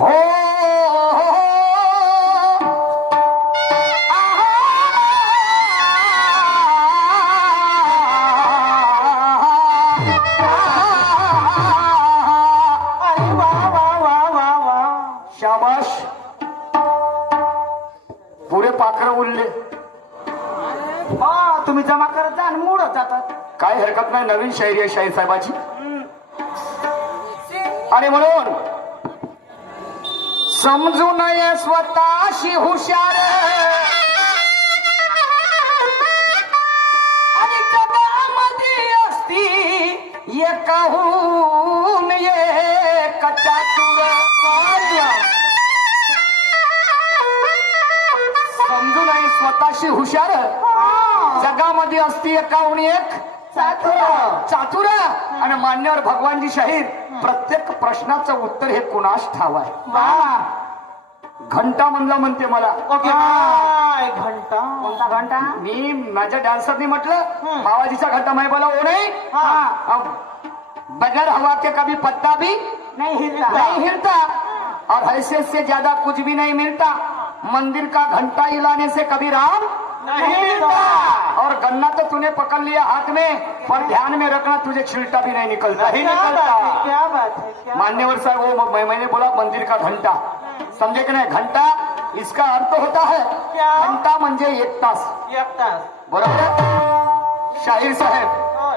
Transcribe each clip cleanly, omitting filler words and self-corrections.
हो अरे वा वा वा वा वा. शाबाश. पुरे पाखरं उरले. हा तुम्ही जमा करत जा आणि मोडत जातात. काय हरकत नाही. नवीन शायरी आहे शाहीर साहेबाची. आणि म्हणून समजू नये स्वतःशी हुशार आणि जगामध्ये असती एकाहून एक चातुर. समजू नये स्वतःशी हुशार जगामध्ये असती एकाहून एक चातुर. आणि मान्यवर भगवानजी शाहीर प्रत्येक प्रश्नाचं उत्तर हे कुणास ठाव आहे. वा. घंटा म्हणला म्हणते मला. ओके. काय घंटा? कोणता घंटा? मी माझ्या डान्सरनी म्हटलं बाबाजीचा घंटा माही बोला हो नाही. बगैर हवा के कभी पत्ता भी नाही हिलता. नहीं हिलता और हैसियत से ज्यादा कुछ भी नहीं मिलता. मंदिर का घंटा हिलाने से कभी राम नहीं मिलता. और गन्ना तो तूने पकड़ लिया हाथ में पर ध्यान में रखना तुझे छिलटा भी नहीं निकलता. क्या बात है, क्या बात है, क्या मान्यवर साहब वो मैंने बोला मंदिर का घंटा समझे कि नहीं. घंटा इसका अर्थ होता है क्या? घंटा म्हणजे एक तास. एक तास. बरोबर आहे शाहीर साहेब. होय.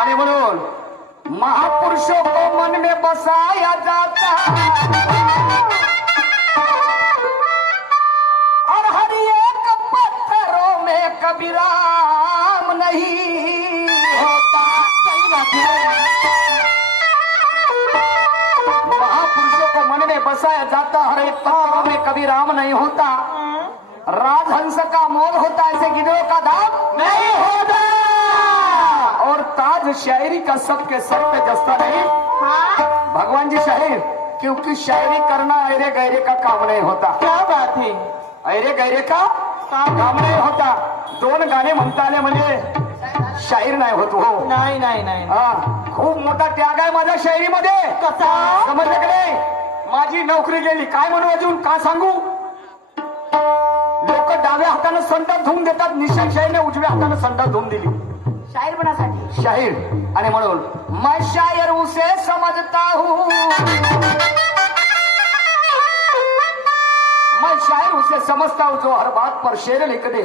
आणि म्हणून महापुरुषों को मन में बसाया जाता और हर एक पत्थरों में कभी राम नहीं होता. सही बात है. महापुरुषों को मन में बसाया जाता हर एक पत्थरों में कभी राम नहीं होता. राजहंस का मोल होता ऐसे गिद्धों का दाम नहीं होता. और ताज शायरी का सबके सर पे जस्ता नहीं. भगवान जी शाहीर क्योंकि शायरी करना ऐरे गैरे का काम नहीं होता. क्या बात है. ऐरे गैरे का काम नाही होता. दोन गाणे म्हणता आले म्हणजे शाहीर नाही होत हो. नाही नाही नाही. हा खूप मोठा त्याग आहे माझ्या शायरीमध्ये. कसा? समजलं की नाही. माझी नोकरी गेली काय म्हणू अजून का सांगू. लोक डाव्या हाताने संडास धुवून देतात. निशान शाहीरने उजव्या हाताने संडास धुवून दिली शाहीर बनासाठी. शाहीर. आणि म्हणून मैं शायर उसे समझता हूँ मैं शायर उसे समझता हूँ जो हर बात पर शेर लिख दे.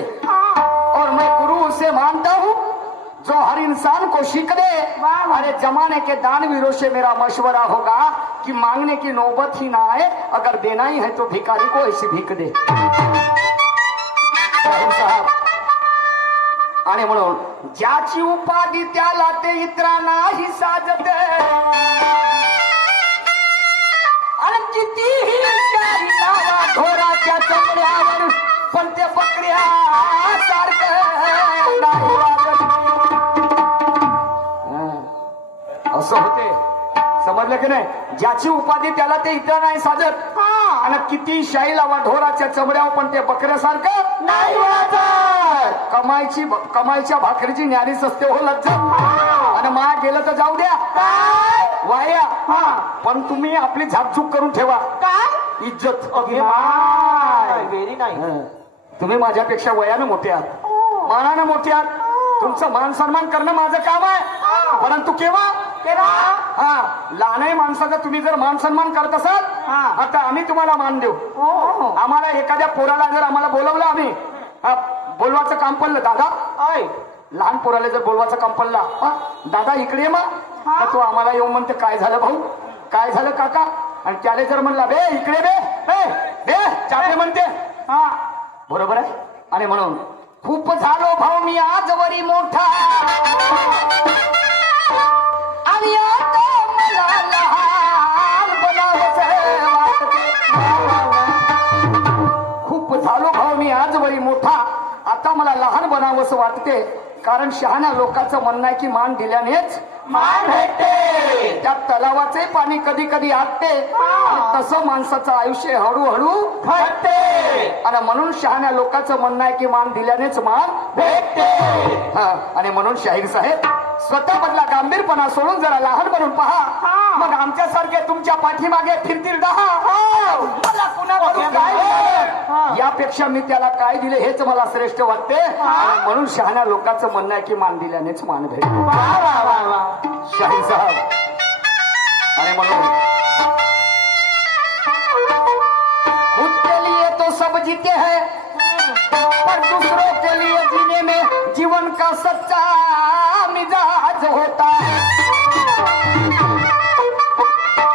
और मैं गुरु उसे मानता हूँ जो हर इंसान को सीख दे. अरे जमाने के दानवीरों से मेरा मशवरा होगा कि मांगने की नौबत ही ना आए. अगर देना ही है तो भिखारी को ऐसी भीख दे. साहब. आणि म्हणून ज्याची उपाधी त्याला ते इतरांनाही साजते. आणि कितीही शाही लावा ढोराच्या चमड्यावर पण ते बकऱ्या सारखं नाही वागत. असं होते. समजलं की नाही. ज्याची उपाधी त्याला ते इतर नाही साजत. आणि किती शाही लावा ढोराच्या चमड्यावर पण ते बकऱ्यासारखं नाही वाजत. कमाईच्या भाकरीची न्यारीच असते हो लज्जत. आणि मा गेलं तर जाऊ द्या वाया. पण तुम्ही आपली झाकझूक करून ठेवा. काय? इज्जत. Very nice. तुम्ही माझ्यापेक्षा वयानं मोठे आहात. मानानं मोठे आहात. तुमचं मान सन्मान करणं माझं काम आहे. परंतु केव्हा लहानही माणसाचा तुम्ही जर मान सन्मान करत असाल आता आम्ही तुम्हाला मान देऊ. आम्हाला एखाद्या पोराला जर आम्हाला बोलवलं आम्ही बोलवाचं काम पडलं दादा लहान पोराला जर बोलवाचं काम पडला दादा इकडे मग तो आम्हाला येऊन म्हणते काय झालं भाऊ काय झालं काका. आणि त्याला जर म्हणला बे इकडे बे चापे म्हणते. बरोबर आहे. आणि म्हणून खूप झालो भाऊ मी आजवरी मोठा आणि आता मला लहान बनावंसं वाटते. खूप झालो भाऊ मी आजवरी मोठा आता मला लहान बनावंसं वाटते. कारण शहाण्या लोकांचं म्हणणं आहे की मान दिल्यानेच मान भेटते. त्या तलावाचे पाणी कधी कधी आटते. तसं माणसाचं आयुष्य हळूहळू घटते. आणि म्हणून शहाण्या लोकांचं म्हणणं आहे की मान दिल्यानेच मान भेटते. हा, आणि म्हणून शाहीर साहेब स्वतः मधला गांभीरपणा सोडून जरा लहान बनून पहा. मग आमच्यासारखे तुमच्या पाठीमागे फिरतील दहा. मला कुणाकडून काय मिळालं? यापेक्षा मी त्याला काय दिले हेच मला श्रेष्ठ वाटते. आणि म्हणून शहाण्या लोकांचं म्हणणं आहे की मान दिल्यानेच मान भेटतो. शाहीर साहेब आणि म्हणून खुद के लिए तो सब जीते हैं पर दूसरों के लिए जीने में जीवन का सच्चा मिजाज होता है.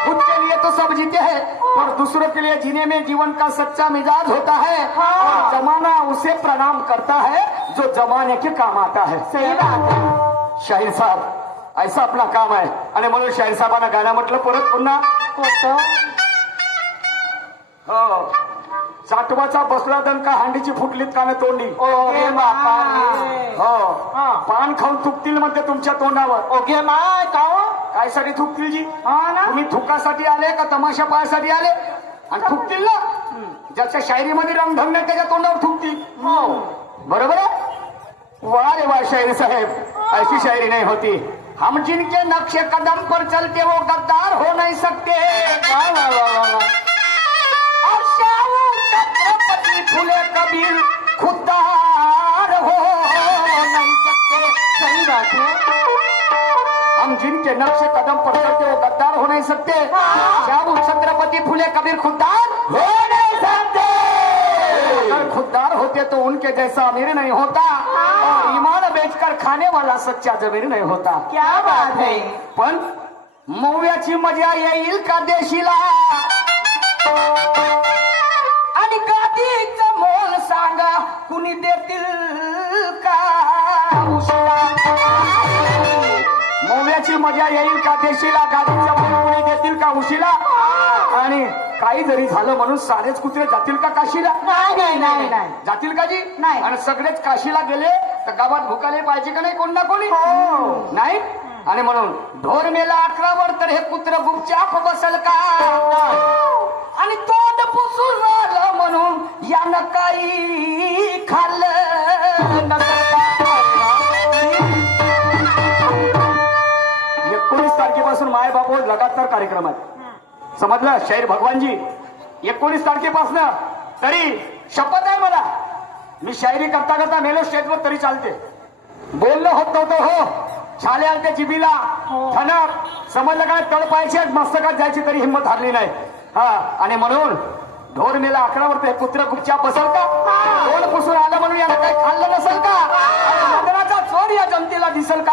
खुद के लिए तो सब जीते हैं पर दूसरों के लिए जीने में जीवन का सच्चा मिजाज होता है. और जमाना उसे प्रणाम करता है जो जमाने के काम आता है. सही बात है. शाहीर साहब ऐसा आपला काम आहे. आणि म्हणून शाहीर साहेबांना गाणं म्हटलं परत पुन्हा. कोणतं? हो, चाटवाचा बसला दणका हांडीची फुटलीत कान तोंडी. ओगे बापा रे. हो, हा. पान खाऊन थुकतील म्हणते तुमच्या तोंडावर. ओगे माय का हो? काय साठी थुकतील जी? हा ना. तुम्ही थुकासाठी आले का तमाशा पाहायसाठी आले? आणि थुकतील ना, ज्याच्या शायरीमध्ये रंगढंग नाही त्याच्या तोंडावर थुकतील. हो. बरोबर आहे. वाह रे वाह शाहीर साहेब, ऐसी शायरी नहीं होती. हम जिनके नक्शे कदम पर चलते वो गद्दार हो नहीं सकते. वाह, वाह, वाह, वाह, वाह. और शाहू छत्रपति फूले कबीर खुददार हो नहीं सकते. सही बात है. हम जिनके नक्शे कदम पर चलते वो गद्दार हो नहीं सकते. शाहू छत्रपति फूले कबीर खुददार हो नहीं सकते. अगर खुददार होते तो उनके जैसा अमीर नहीं होता. और ईमान बेचकर खाने वाला सच्चा जमीर नहीं होता. क्या बात है. पण मौव्याची मजा येईल का देशीला आणि गादीचं मोल सांगा कुणी देतील का उशिला. मौव्याची मजा येईल का देशीला, गादीचं मोल कुणी देतील का उशिला. आणि काही जरी झालं म्हणून सारेच कुत्रे जातील का काशीला. नाही नाही नाही नाही. जातील का जी? नाही. आणि सगळेच काशीला गेले तर गावात भुकाले पाहिजे का नाही कोण ना कोणी. नाही. आणि म्हणून ढोर मेला 11 तर हे कुत्र गुपचाप बसल का. आणि तोंड पुसून आलं म्हणून यानं काही खाल्लं नसेल का. 19 तारखेपासून माय बापावर लगातार कार्यक्रम आहे. समजलं शाहीर भगवानजी. 19 तारखेपासून तरी शपथ आहे मला, मी शायरी करता करता मेलो स्टेजवर तरी चालते. बोलणं होत नव्हतं. हो, छाले आलते जिबीला, ठणक समजलं काय, तळपायचे मस्तकात जायची तरी हिंमत हारली नाही. हा, आणि म्हणून ढोर मेला 11 वर पुत्र गुपचाप बसल का. तोंड पुसून आलं म्हणून यानं काही खाल्लं नसेल का. आणि मदनाचा चोर या जमतीला दिसल का.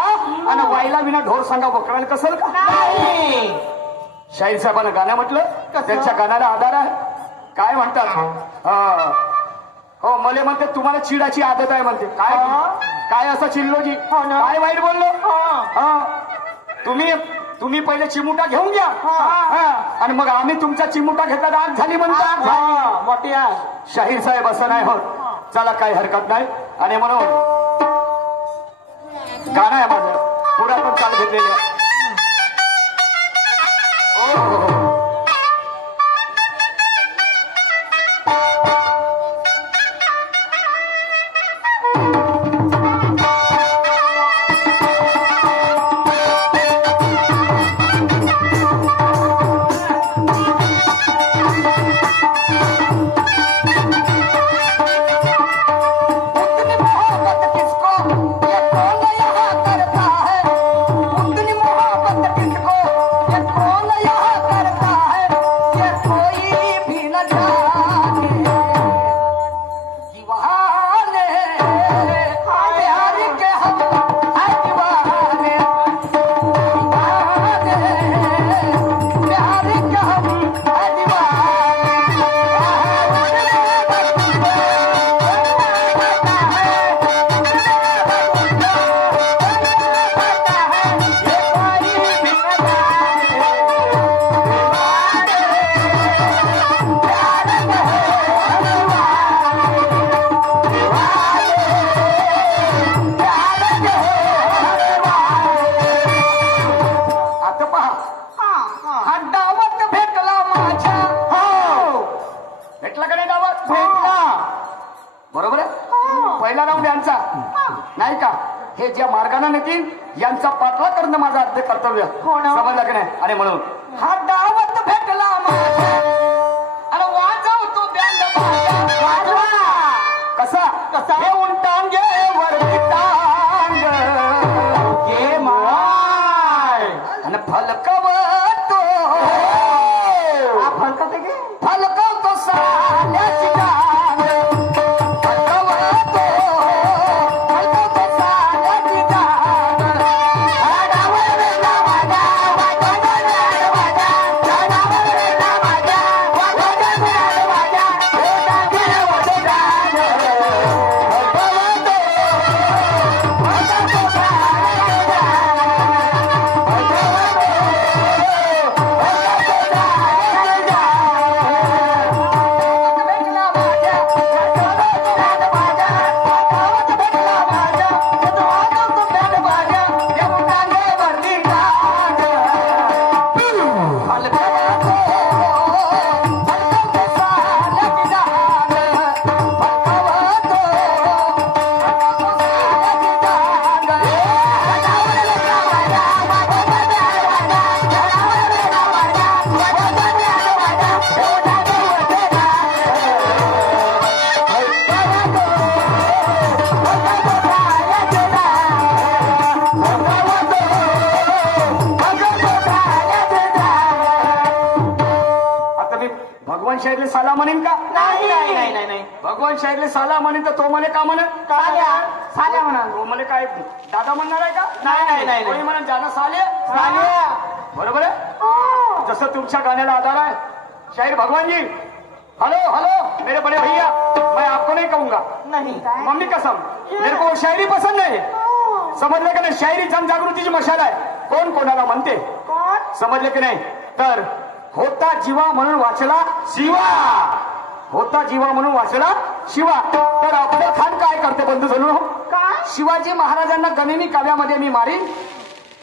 आणि वाईला विना ढोर सांगा वकरायला कसल का. नाही. शाहीर साहेबांना गाणं म्हटलं, त्यांच्या गाण्याला आधार आहे. काय म्हणतात, हो मले म्हणते तुम्हाला चिडाची आदत आहे म्हणते. काय काय असं चिल्लोजी, काय वाईट बोललो. तुम्ही पहिले चिमुटा घेऊन घ्या. आणि मग आम्ही तुमचा चिमुटा घेतला आग झाली म्हणतात. मोठी आग. शाहीर साहेब असं नाही होत. चला काही हरकत नाही. आणि म्हणून गाणं आहे माझं, पुढे आपण चाल घेतलेलं. उतनी मोहब्बत किसको ये कौन यहाँ करता है. उतनी नाही का हे ज्या मार्गाने नेतील यांचा पाठवा करणं माझं आद्य कर्तव्य हो ना. समजलं की नाही आणि म्हणून हा डावत भेटला माझा आणि वाजवतो बँड बाजा. वाजवा. कसा कसा? हे उंटांगे वरती टांग घे माय. आणि फलकवतो हा फलकते घे. फलकवतो साल्याची जांग फलकवतो फलकवतो साल्याची जांग. हा डावत भेटला माझा वाजवतो बँड बाजा. हा डावत भेटला माझा वाजवतो बँड बाजा. हे डांगे वरती टांग फलकवतो फलकवतो साल्याची जांग. आता मी भगवान शाहीरले साला म्हणेन का नाही नाही नाही नाही नाही. भगवान शाहीरले साला म्हणेन तर तो म्हणे का म्हणे साल्या. साल्या म्हणा. तो म्हणे काय दादा म्हणणार आहे का नाही, नाही, नाही. कोणी म्हणा जाना साले साल्या. बरोबर आहे जसं तुमच्या गाण्याला आधार आहे शाहीर भगवान जी हेलो हेलो मेरे बड़े भैया मैं आपको नहीं कहूंगा नाही. मम्मी कसम मेरे को वो शायरी पसंद है समजलं की नाही शायरी जनजागृतीची मशाल आहे कोण कोणाला म्हणते कोण? समजलं की नाही तर होता जीवा म्हणून वाचला शिवा होता जीवा म्हणून वाचला शिवा तर अफजल खान काय करते बंधू जणू काय? शिवाजी महाराजांना गनिमी काव्यामध्ये मी मारीन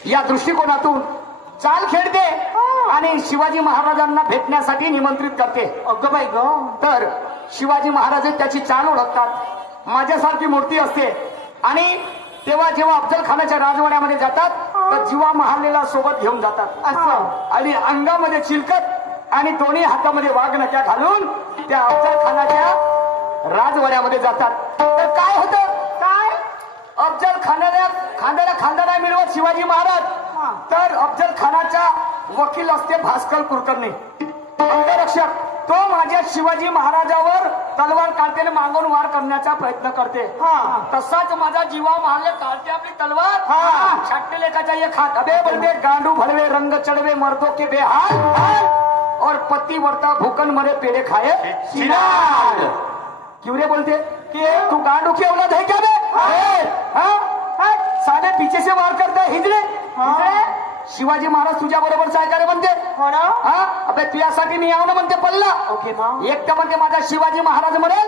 या दृष्टिकोनातून चाल खेळते आणि शिवाजी महाराजांना भेटण्यासाठी निमंत्रित करते अगं बाई ग. तर शिवाजी महाराज त्याची चाल ओळखतात माझ्यासारखी मूर्ती असते आणि तेव्हा जेव्हा अफजल खानाच्या राजवाड्यामध्ये जातात तर जीवा महालेला सोबत घेऊन जातात असं. आणि अंगामध्ये चिलकत आणि दोन्ही हातामध्ये वाघनक्या घालून त्या अफजल खानाच्या राजवाड्यामध्ये जातात तर काय होतं काय? अफजल खानाला खांदा मिळवत शिवाजी महाराज तर अफजल खानाचा वकील असते भास्कर कुलकर्णी अंगरक्षक तो माझ्या शिवाजी महाराजावर तलवार काढते आणि मागून वार करण्याचा प्रयत्न करते तसाच माझा जीवा महाले काढते आपली तलवार छाटले का चाहिए खाट अबे बोलते गांडू भरवे रंग चढ़वे मर्दों के बेहाल और पति वर्ता भूकन मरे पेड़े खाए सिनार क्यों रे बोलते तू गांडू की औलाद है क्या बे साले पीछे से वार करता है हिजड़े शिवाजी महाराज तुझ्या बरोबर सायकारे म्हणते हो ना. अबे तुझ्यासाठी मी यावं म्हणते पल्ला ओके मा. एक तर म्हणते माझा शिवाजी महाराज मरेल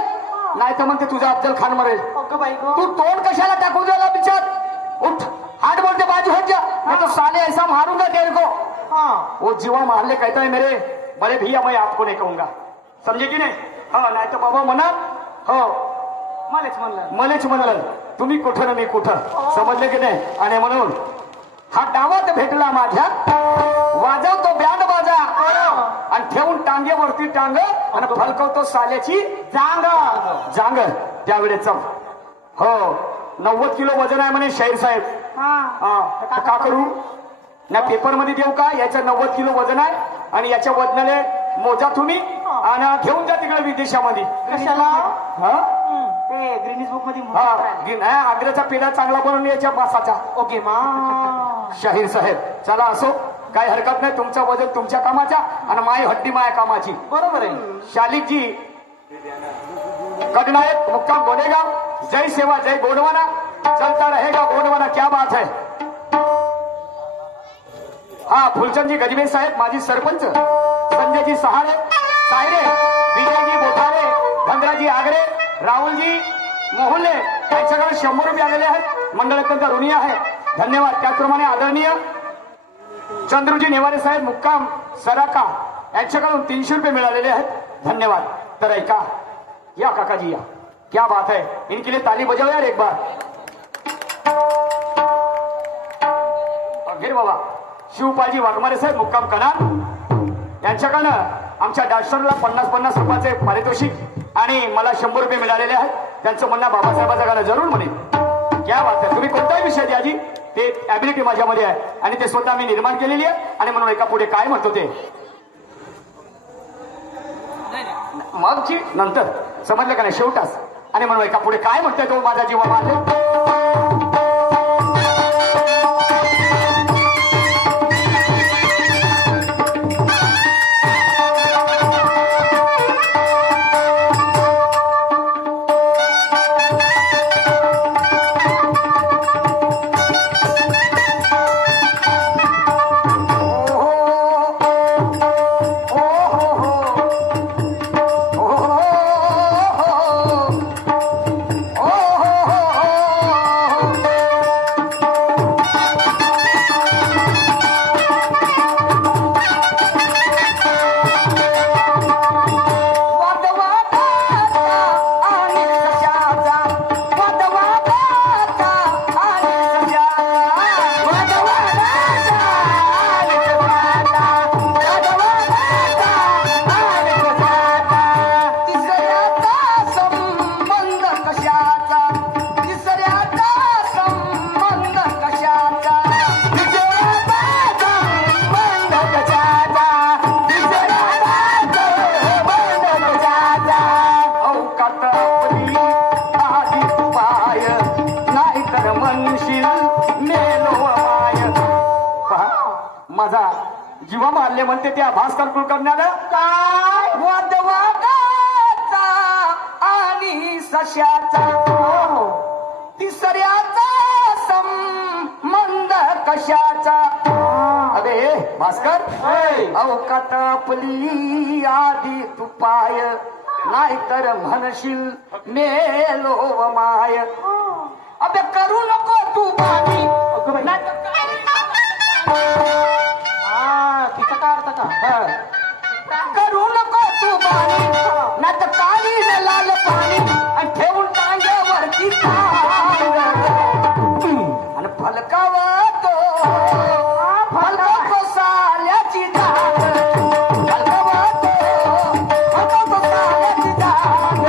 नाही तर म्हणते तुझा अफजल खान मरेल अगं बाई ग. तू तोंड कशाला टाकू दिला बिचार उठ हाथ बोलते बाजू हट जा मैं तो साले ऐसा मारूंगा तेरे को वो जीवा मारले कहता है मेरे बड़े भैया मैं आपको नहीं कहूंगा समझे की नाही नाही तर बाबा म्हणा हो मलेच म्हणलं तुम्ही कुठं ना मी कुठं समजले की नाही आणि म्हणून हा डावात भेटला माझ्या वाजवतो बँड बाजा आणि ठेवून टांगेवरती टांग आणि फलकवतो साल्याची जांग त्यावेळेचा हो 90 किलो वजन आहे म्हणे शाहीर साहेब तर का करू ना पेपर मध्ये देऊ का याचं 90 किलो वजन आहे आणि याच्या वजनाने मोजा तुम्ही आणि घेऊन जा तिकडे विदेशामध्ये ते ग्रीनिस बुक मध्ये आग्र्याचा पेढा चांगला बनवून याच्या बासाचा ओके मा. शाहीर साहेब चला असो काही हरकत नाही तुमचं वजन तुमच्या कामाच्या आणि माय हड्डी माया कामाची बरोबर आहे. शालिकजी कटनायक मुक्काम गोडेगाव जय सेवा जय गोडवाना चलता रहेगा गोडवाना क्या बात है फुलचंदजी गजबे साहेब माजी सरपंच संजयजी सहारे सायरे विजयजी बोठारे धनराजी आगरे राहुलजी मोहुल्ले यांच्याकडे 100 रुपये आलेले आहेत मंडळ अत्यंत ऋणी आहे धन्यवाद त्याचप्रमाणे आदरणीय चंद्रजी नेवारे साहेब मुक्काम सराका यांच्याकडून 300 रुपये मिळालेले आहेत धन्यवाद तर ऐका या काकाजी या क्या बात है इनके लिए ताली बजाओ यार एक बार घे बाबा. शिवपाजी वाघमारे साहेब मुक्काम कनार यांच्याकडनं आमच्या डान्सरला 50-50 रुपयाचे पारितोषिक आणि मला 100 रुपये मिळालेले आहेत. त्यांचं म्हणणं बाबासाहेबाचं गाणं जरूर म्हणेन. क्या बात आहे. तुम्ही कोणताही विषय द्या जी, ते ॲबिलिटी माझ्यामध्ये आहे आणि ते स्वतः मी निर्माण केलेली आहे. आणि म्हणून एका पुढे काय म्हणतो ते मग जी नंतर समजलं का नाही शेवटाच. आणि म्हणून एका पुढे काय म्हणतोय तो माझा जीवा माझे. माझा जीवा मारले म्हणते त्या भास्कर कुलकर्ण्याला काय वादवादाचा आणि सश्याचा तिसऱ्याचा संबंध कशाचा. अरे भास्कर अवकात आपली आधी तू पाय नाहीतर म्हणशील मेलो व माय. अबे करू नको तू बानी तिचा काय अर्थ का? करू नको तू बानी ना तर काळी न लाल पाणी आणि ठेवून टांग्यावरती आणि फलकावा तो फलको साल्याची जाग फलकावा तो फलको साल्याची जाग.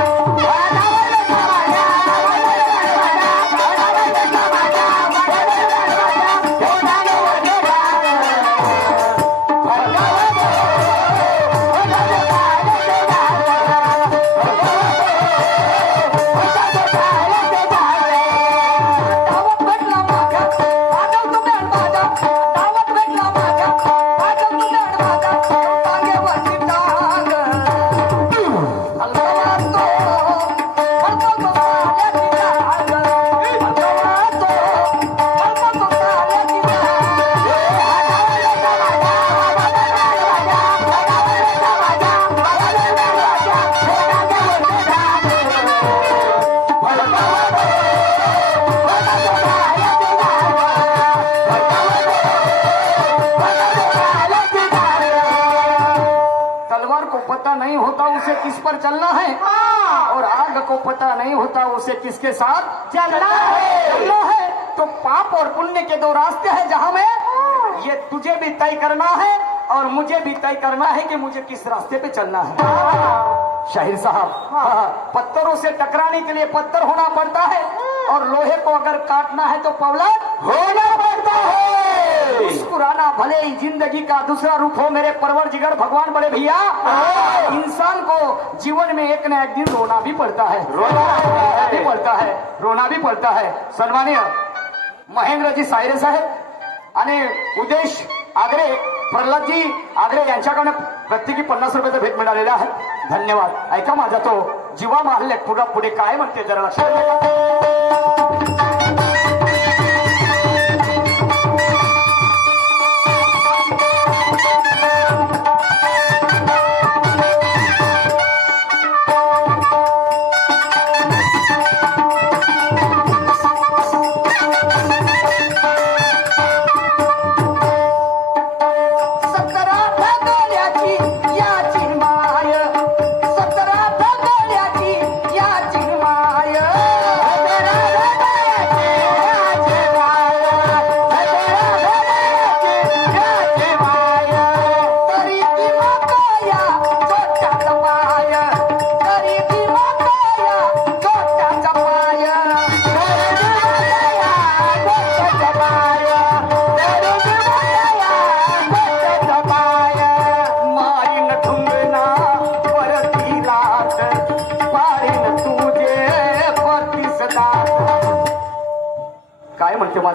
नहीं होता उसे किस पर चलना है और आग को पता नहीं होता उसे किसके साथ चलना है. तो पाप और पुण्य के दो रास्ते हैं जहां में ये तुझे भी तय करना है और मुझे भी तय करना है कि मुझे किस रास्ते पे चलना है. शाहिर साहब पत्थरों से टकराने के लिए पत्थर होना पड़ता है और लोहे को अगर काटना है तो पौलद होना पड़ता है. मुस्कुराना भले ही जिंदगी का दूसरा रूप हो मेरे परवर जिगर भगवान बड़े भैया. इंसान को जीवन में एक न एक दिन रोना भी पड़ता है. रोना भी पड़ता है. सन्माननीय महेंद्रजी सायरे साहेब आणि उदेश आगरे प्रल्हादजी आगरे यांच्याकडनं प्रत्येकी 50 रुपयाचा भेट मिळालेला आहे. धन्यवाद. ऐका माझा तो जीवा मारले पुढे काय म्हणते जरा लक्षात.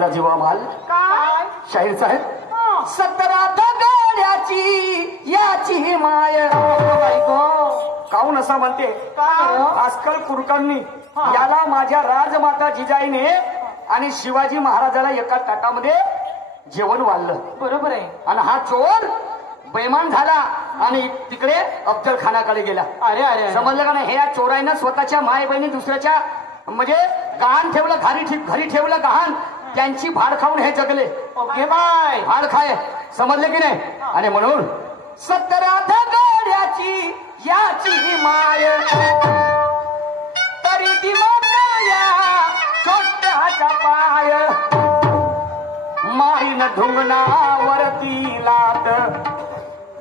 माझा जीवा माल काय शाहीर साहेब 17 दगड्याची याची माय बाई गो काहून असा म्हणते काय आजकाल कुरकांनी याला माझ्या राजमाता जिजाईने आणि शिवाजी महाराजाला एका ताटामध्ये जेवण वाढलं बरोबर आहे आणि हा चोर बैमान झाला आणि तिकडे अफजल खानाकडे गेला. अरे अरे समजलं का नाही? हे या चोराईनं स्वतःच्या माय बहिणी दुसऱ्याच्या म्हणजे गहाण ठेवलं, घरी ठेवलं गहाण, त्यांची भाड खाऊन हे जगले. ओके बाय भाड खाय, समजले की नाही? आणि म्हणून 17 दगड्याची याची माय तरी ती या छोट्याचा पाय मारीन ढुंगणावरती लाट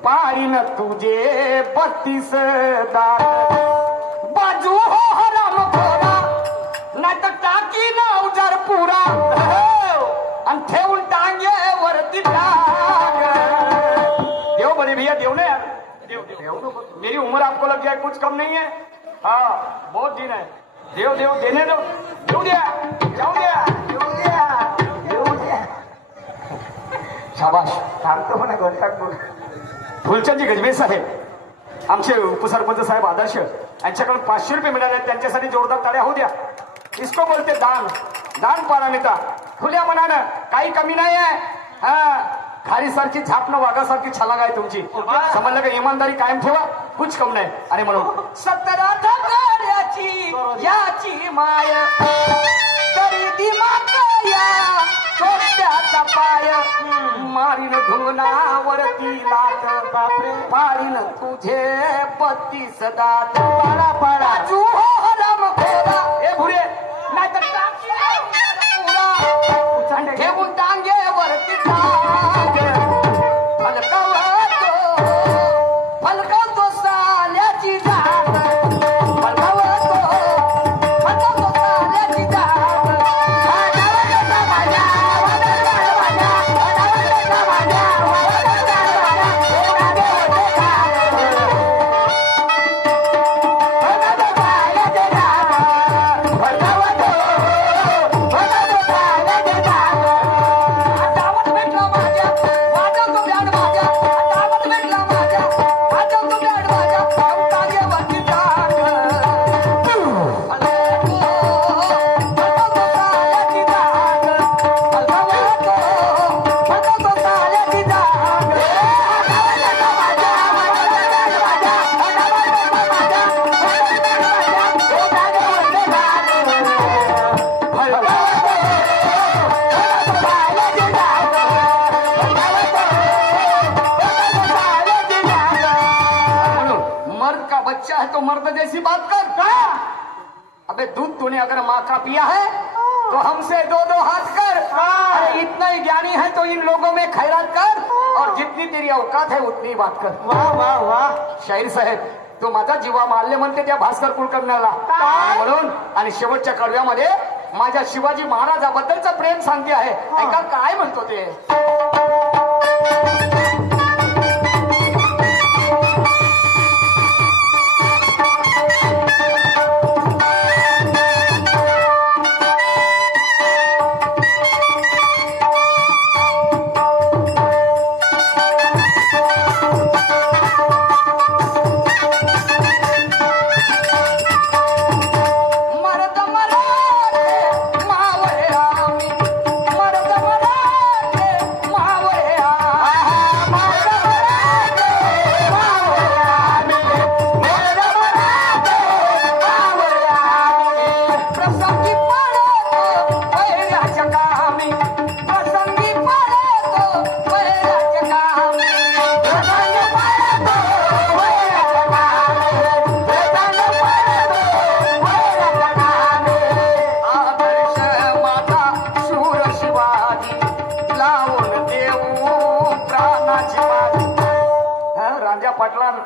पाडीन तुझे 32 दात बाजू हो हराम खोरा नाही तर टाकी नाव जर पुरा आणि ठेवून टांगे वरती टांग. देव बने भैया, देव ने यार, देव मेरी उम्र आपको लग जाए कुछ कम नहीं है. हाँ बहुत दिन है. देव देव देने दो, देऊ द्या, जाऊ द्या, देऊ द्या, देऊ द्या. शाबाश. सांगतो म्हणा घरटाक बोल फुलचंदजी गजबे साहेब आमचे उपसरपंच साहेब आदर्श यांच्याकडून 500 रुपये मिळाले, त्यांच्यासाठी जोरदार टाळ्या होऊ द्या. इसको बोलते दान, दान पाडा नेता. खुल्या मनानं काही कमी नाही आहे. हा खारीसारखी झापणं वाघासारखी छलाग आहे तुमची. समजलं का? इमानदारी कायम ठेवा, कुछ कम नाही. आणि म्हणून 17 दगड्याची याची माय तरी ती या छोट्याचा पाय मारीन ढुंगणावरती लाट बापरे पाडीन तुझे 32 दात पाडा पाडा बाजू हो हराम खोरा हे भुरे नाही तर पुरा ठेवून टांगे वरती टांग फलकावतो साल्याची जात फलकावतो साल्याची जात तो मर्द जैसी बात कर का? अबे दूध तूने अगर माँ का पिया है तो हमसे 2-2 हाथ कर. अरे इतना ही ज्ञानी है तो इन लोगों में खैरात कर और जितनी तेरी औकात है उतनी बात कर. वाह वाह वाह शाहीर साहेब तो माझा जीवा मारले म्हणते त्या भास्कर कुलकर्ण्याला. म्हणून आणि शेवटच्या कडव्यामध्ये माझ्या शिवाजी महाराजाबद्दलचं प्रेम सांगते आहे. ऐका काय म्हणतो ते.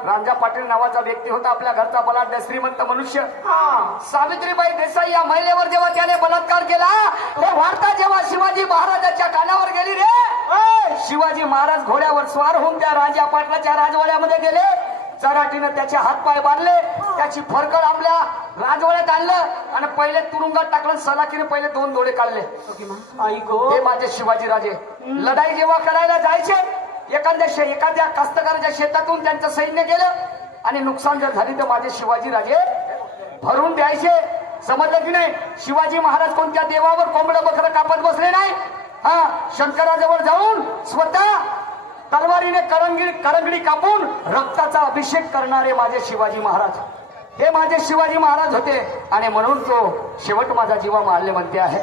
रांजा पाटील नावाचा व्यक्ती होता आपल्या घरचा बलाढ्य श्रीमंत मनुष्य. सावित्रीबाई देसाई या महिलेवर जेव्हा त्याने बलात्कार केला ते वार्ता जेव्हा शिवाजी महाराजांच्या कानावर गेली रे, शिवाजी महाराज घोड्यावर स्वार होऊन त्या राजा पाटलाच्या राजवाड्यामध्ये गेले. चराटीनं त्याचे हातपाय बांधले, त्याची फरकड आपल्या राजवाड्यात आणलं आणि पहिले तुरुंगात टाकलं. सलाखीने पहिले 2 डोळे काढले. आई गो हे माझे शिवाजी राजे लढाई जेव्हा करायला जायचे, एखाद्या कास्तकाराच्या शेतातून त्यांचं सैन्य गेलं आणि नुकसान जर झाली तर माझे शिवाजी राजे भरून द्यायचे. समजलं की नाही? शिवाजी महाराज कोणत्या देवावर कोंबडं बकरं कापत बसले नाही. हा, शंकराजवळ जाऊन स्वतः तलवारीने करंगडी कापून रक्ताचा अभिषेक करणारे माझे शिवाजी महाराज, हे माझे शिवाजी महाराज होते. आणि म्हणून तो शेवट माझा जीवा मारले म्हणते आहे.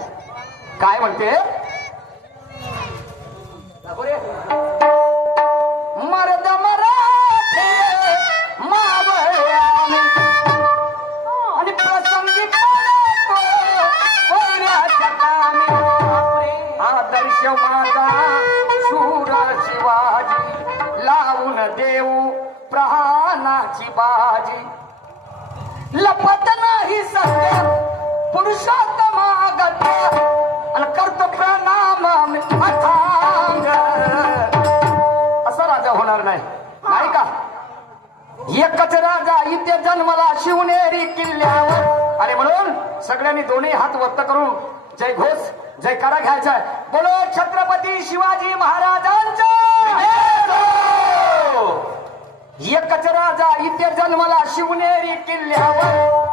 काय म्हणते? मर्द मराठे मावळ्याने आणि प्रसंगी पडतो वैऱ्याच्या कामी. आदर्श माझा शूर शिवाजी लावून देऊ प्राणाची बाजी. लपत नाही सत्य पुरुषोत्तमागत आणि करतो प्रणाम अथांग. असा राजा होणार नाही, नाही का? एकच राजा इथे जन्मला शिवनेरी किल्ल्यावर. आणि म्हणून सगळ्यांनी दोन्ही हात वत्त करून जय घोष जयकारा घ्यायचा. बोलो छत्रपती शिवाजी महाराजांचा. एकच राजा इथे जन्मला शिवनेरी किल्ल्यावर.